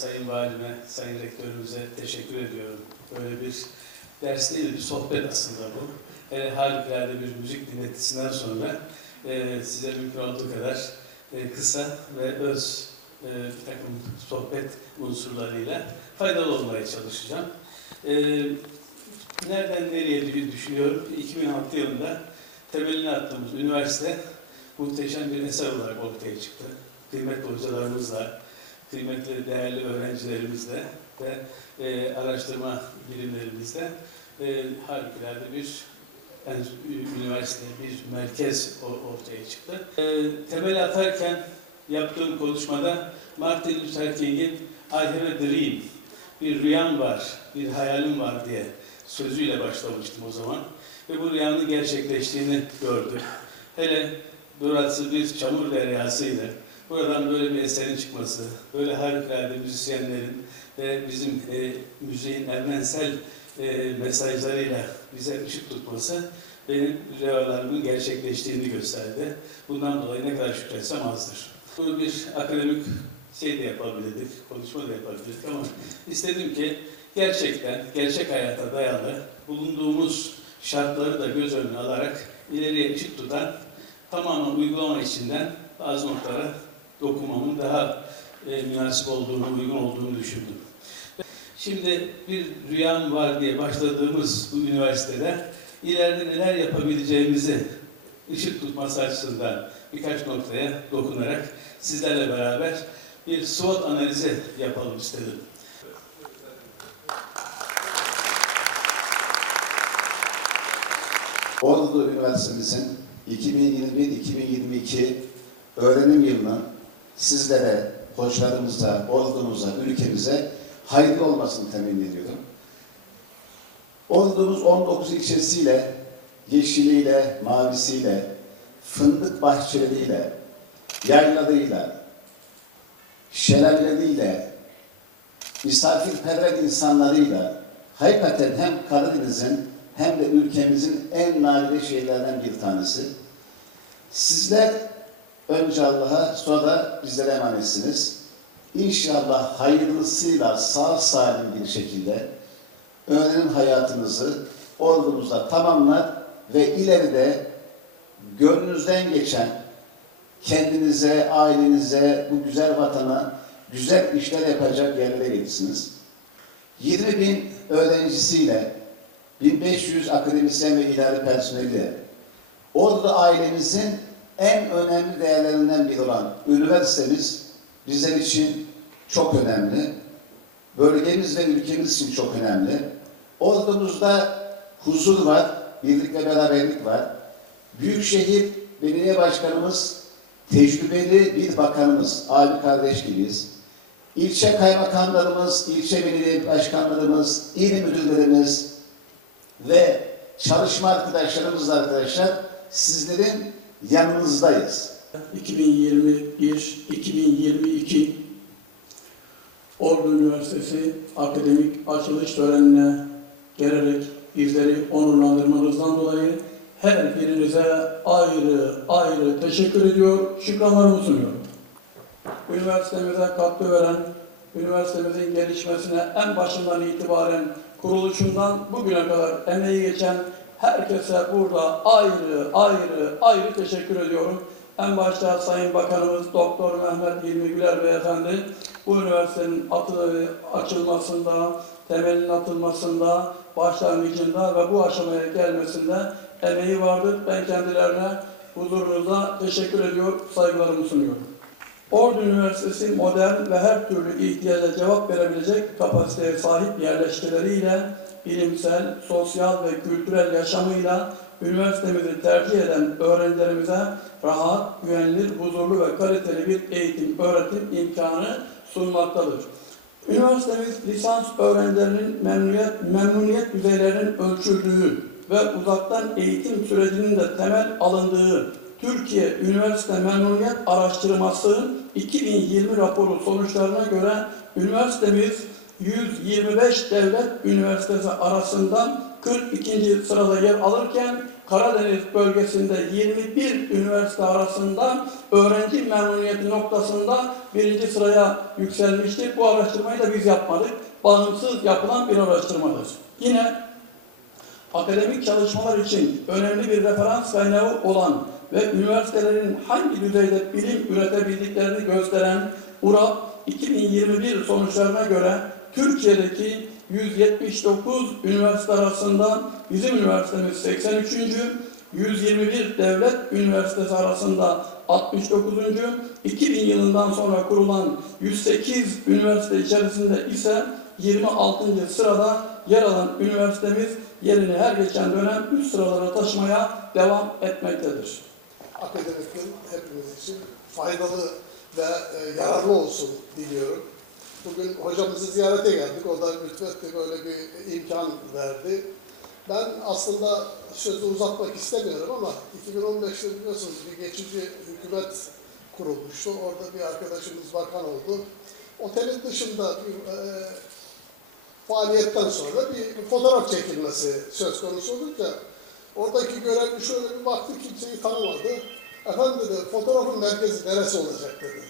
e, Sayın Valime, Sayın Rektörümüze teşekkür ediyorum. Böyle bir ders değil, bir sohbet aslında bu. Hele harikulade bir müzik dinletisinden sonra e, size mümkün olduğu kadar e, kısa ve öz e, bir takım sohbet unsurlarıyla faydalı olmaya çalışacağım. E, nereden nereye diye düşünüyorum. 2006 yılında temelini attığımız üniversite muhteşem bir eser olarak ortaya çıktı. Kıymetli hocalarımızla, kıymetli değerli öğrencilerimizle ve e, araştırma bilimlerimizle e, harikulade bir yani, üniversite, bir merkez ortaya çıktı. E, temel atarken yaptığım konuşmada Martin Luther King'in I have a dream, bir rüyam var, bir hayalim var diye sözüyle başlamıştım o zaman. Ve bu rüyanın gerçekleştiğini gördüm. Hele burası bir çamur deryasıyla buradan böyle bir eserin çıkması, böyle harikulade müzisyenlerin ve bizim e, müziğin evrensel e, mesajlarıyla bize ışık tutması benim rüyalarımın gerçekleştiğini gösterdi. Bundan dolayı ne kadar şükretsem azdır. Bunu bir akademik şey de yapabilirdik, konuşma da yapabilirdik ama istedim ki gerçekten gerçek hayata dayalı bulunduğumuz şartları da göz önüne alarak ileriye ışık tutan tamamen uygulama içinden bazı noktalara dokunmamın daha e, münasip olduğunu, uygun olduğunu düşündüm. Şimdi bir rüyam var diye başladığımız bu üniversitede ileride neler yapabileceğimizi ışık tutması açısından birkaç noktaya dokunarak sizlerle beraber bir SWOT analizi yapalım istedim. Ordu Üniversitemizin 2021-2022 öğrenim yılının sizlere, hocalarımıza, ordumuza, ülkemize hayırlı olmasını temin ediyorum. Ordumuz 19 ilçesiyle, yeşiliyle, mavisiyle, fındık bahçeleriyle, yaylalarıyla, şelaleleriyle, misafirperver insanlarıyla hakikaten hem Karadeniz'in hem de ülkemizin en nadide şeylerden bir tanesi. Sizler önce Allah'a sonra bizlere emanetsiniz. İnşallah hayırlısıyla sağ salim bir şekilde öğrenim hayatınızı ordumuzda tamamlar ve ileride gönlünüzden geçen kendinize, ailenize, bu güzel vatana güzel işler yapacak yerlere gelirsiniz. 20 bin öğrencisiyle 1500 akademisyen ve idari personeliyle orada ailemizin en önemli değerlerinden biri olan üniversitemiz bizler için çok önemli. Bölgemiz ve ülkemiz için çok önemli. Ordumuzda huzur var, birlik ve beraberlik var. Büyükşehir Belediye Başkanımız tecrübeli bir bakanımız, abi kardeş gibiyiz. İlçe kaymakamlarımız, ilçe belediye başkanlarımız, il müdürlerimiz ve çalışma arkadaşlarımızla arkadaşlar sizlerin yanınızdayız. 2021-2022 Ordu Üniversitesi akademik açılış törenine gelerek bizleri onurlandırmanızdan dolayı her birinize ayrı ayrı teşekkür ediyor, şükranlarımı sunuyorum. Üniversitemize katkı veren, üniversitemizin gelişmesine en başından itibaren kuruluşundan bugüne kadar emeği geçen herkese burada ayrı ayrı ayrı teşekkür ediyorum. En başta Sayın Bakanımız Doktor Mehmet Hilmi Güler Beyefendi bu üniversitenin atı, açılmasında, temelinin atılmasında, başlangıcında ve bu aşamaya gelmesinde emeği vardır. Ben kendilerine huzurunuzda teşekkür ediyor, saygılarımı sunuyorum. Ordu Üniversitesi modern ve her türlü ihtiyaca cevap verebilecek kapasiteye sahip yerleşkeleriyle bilimsel, sosyal ve kültürel yaşamıyla üniversitemizi tercih eden öğrencilerimize rahat, güvenilir, huzurlu ve kaliteli bir eğitim, öğretim imkanı sunmaktadır. Üniversitemiz lisans öğrencilerinin memnuniyet, memnuniyet düzeylerinin ölçüldüğü ve uzaktan eğitim sürecinin de temel alındığı Türkiye Üniversite Memnuniyet Araştırması 2020 raporu sonuçlarına göre üniversitemiz 125 devlet üniversitesi arasından 42. sırada yer alırken Karadeniz bölgesinde 21 üniversite arasında öğrenci memnuniyeti noktasında birinci sıraya yükselmiştir. Bu araştırmayı da biz yapmadık. Bağımsız yapılan bir araştırmadır. Yine akademik çalışmalar için önemli bir referans kaynağı olan ve üniversitelerin hangi düzeyde bilim üretebildiklerini gösteren URAP 2021 sonuçlarına göre Türkiye'deki 179 üniversite arasında bizim üniversitemiz 83. 121 devlet üniversitesi arasında 69. 2000 yılından sonra kurulan 108 üniversite içerisinde ise 26. sırada yer alan üniversitemiz yerini her geçen dönem üst sıralara taşımaya devam etmektedir. akademik hepimiz için faydalı ve e, yararlı olsun diliyorum. Bugün hocamızı ziyarete geldik. O da lütfetti böyle bir imkan verdi. Ben aslında sözü uzatmak istemiyorum ama 2015'te biliyorsunuz bir geçici hükümet kurulmuştu. Orada bir arkadaşımız bakan oldu. Otelin dışında bir e, faaliyetten sonra bir fotoğraf çekilmesi söz konusu olunca oradaki görevli şöyle bir baktı kimseyi tanımadı. Efendim dedi fotoğrafın merkezi neresi olacak dedi.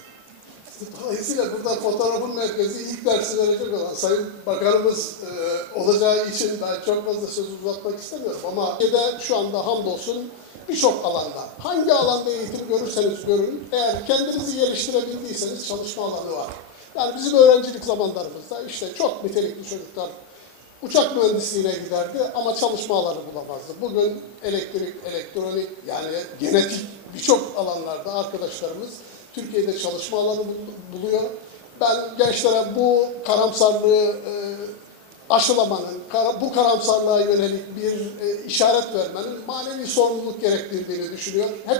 Dolayısıyla burada fotoğrafın merkezi ilk dersi verecek olan Sayın Bakanımız e, olacağı için ben çok fazla söz uzatmak istemiyorum ama Türkiye'de şu anda hamdolsun birçok alanda, hangi alanda eğitim görürseniz görün, eğer kendinizi geliştirebildiyseniz çalışma alanı var. Yani bizim öğrencilik zamanlarımızda işte çok nitelikli çocuklar uçak mühendisliğine giderdi ama çalışma alanı bulamazdı. Bugün elektrik, elektronik yani genetik birçok alanlarda arkadaşlarımız Türkiye'de çalışma alanı bul- buluyor. Ben gençlere bu karamsarlığı e, aşılamanın, bu karamsarlığa yönelik bir e, işaret vermenin manevi sorumluluk gerektirdiğini düşünüyor. Hep